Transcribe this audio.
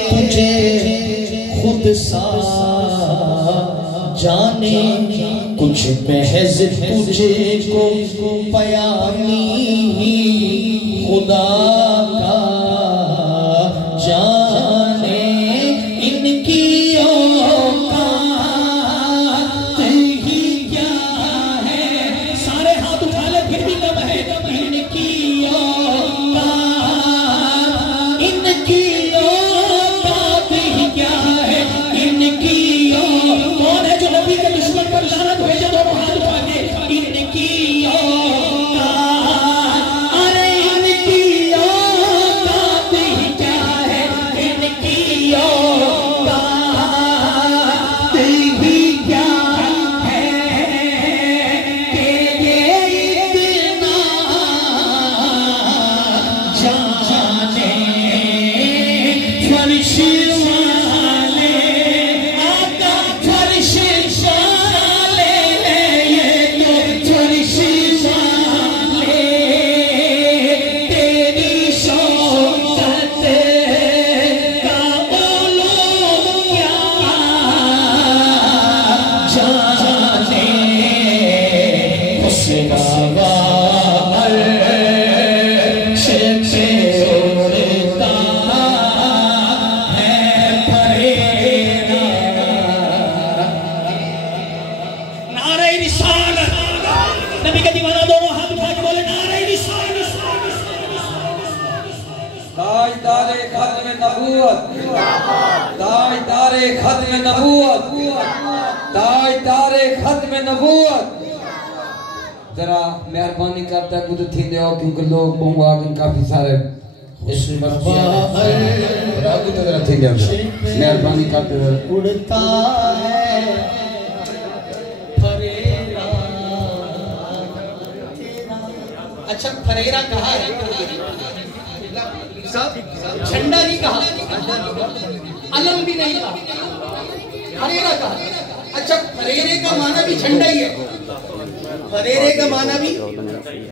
تجھے خود سا جانے کچھ محض تجھے کو پیامی خدا کا جانے ان کی اوقات ہی کیا ہے سارے ہاتھ اٹھا لے پھر بھی کم ہے ان کی اوقات ان کی اوقات ہی کیا ہے ان کی کون ہے جو نبی کے دشمن پر لعنت بھیجے دونوں ہاتھ اٹھا کے ان کی نبی کا دیوانہ دونوں ہاتھ اٹھا کے بولے نعرہ رسالت تاجدار ختم نبوت تاجدار ختم نبوت تاجدار ختم نبوت ذرا مہربانی کرتا ہے کچھ تھی دے ہو کیونکہ لوگ بہنگو آگن کافی سارے اس مفتی راگو تو ذرا تھی دے ہو مہربانی کرتے ہیں اڑتا ہے اچھا پھریرا کہا ہے جھنڈا نہیں کہا علم بھی نہیں کہا پھریرا کہا اچھا پھریرے کا معنی بھی جھنڈا ہی ہے پھریرے کا معنی بھی